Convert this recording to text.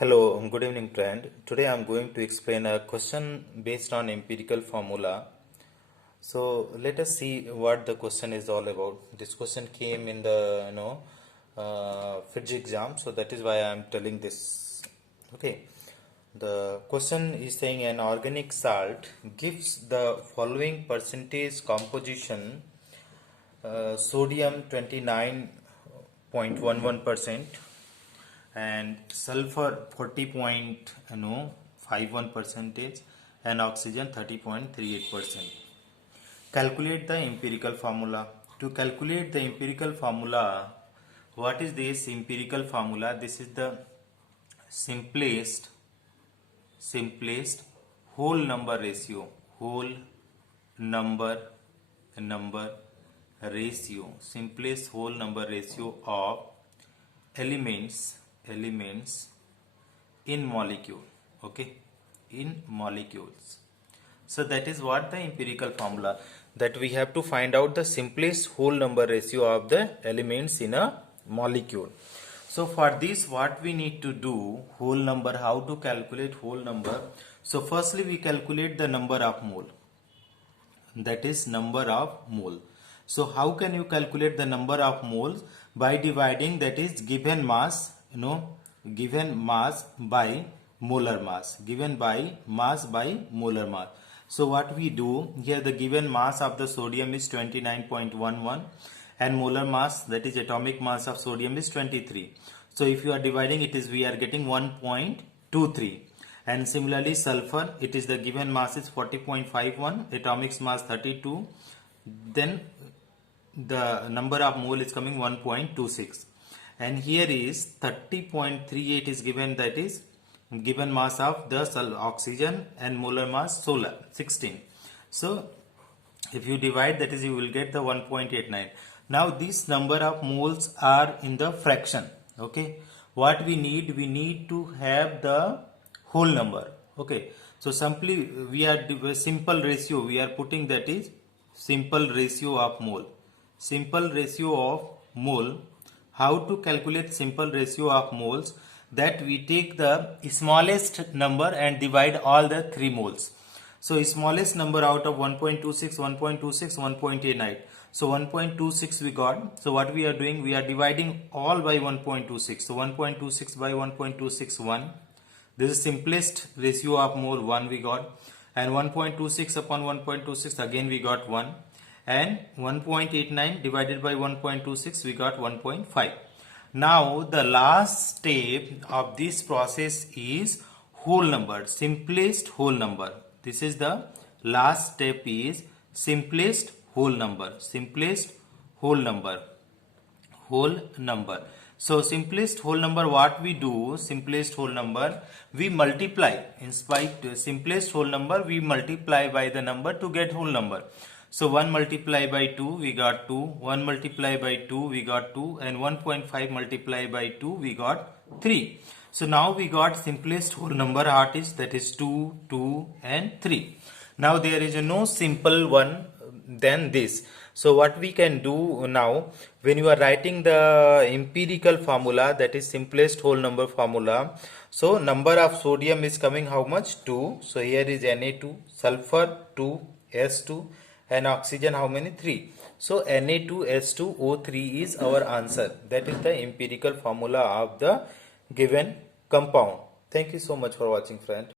Hello, good evening friend. Today I am going to explain a question based on empirical formula. So let us see what the question is all about. This question came in the FIDGE exam, so that is why I am telling this. Okay, the question is saying an organic salt gives the following percentage composition: sodium 29.11%. and sulfur 40.51 percentage and oxygen 30.38%. Calculate the empirical formula. To calculate the empirical formula, what is this empirical formula? This is the simplest whole number ratio. Simplest whole number ratio of elements in molecule. Okay, in molecules. So that is what the empirical formula, that we have to find out the simplest whole number ratio of the elements in a molecule. So for this, what we need to do, whole number, how to calculate whole number. So firstly we calculate the number of mole, that is number of mole. So how can you calculate the number of moles? By dividing, that is given mass, given mass by molar mass, given by mass by molar mass. So what we do here, the given mass of the sodium is 29.11 and molar mass, that is atomic mass of sodium, is 23. So if you are dividing it, we are getting 1.23. And similarly sulfur, it is the given mass is 40.51, atomic mass 32, then the number of mole is coming 1.26, and here is 30.38 is given, that is given mass of the oxygen, and molar mass 16. So if you divide, that is you will get the 1.89. Now this number of moles are in the fraction. Okay, what we need to have the whole number. Okay, so simply we are simple ratio we are putting, that is simple ratio of mole. Simple ratio of mole. How to calculate simple ratio of moles? That we take the smallest number and divide all the 3 moles. So smallest number out of 1.26, 1.26, 1.89. So 1.26 we got. So what we are doing, we are dividing all by 1.26. So 1.26 by 1.26, 1. This is simplest ratio of mole, 1 we got. And 1.26 upon 1.26, again we got 1. And 1.89 divided by 1.26, we got 1.5. Now the last step of this process is whole number, simplest whole number. This is the last step, is simplest whole number, simplest whole number, So simplest whole number, what we do, simplest whole number, we multiply, in spite simplest whole number, we multiply by the number to get whole number. So 1 multiply by 2, we got 2, 1 multiply by 2, we got 2, and 1.5 multiply by 2, we got 3. So now we got simplest whole number, that is 2, 2 and 3. Now there is no simple one than this. So what we can do now, when you are writing the empirical formula, that is simplest whole number formula, so number of sodium is coming how much? 2. So here is Na2, sulfur 2, S2, and oxygen how many? 3. So Na2S2O3 is our answer. That is the empirical formula of the given compound. Thank you so much for watching, friend.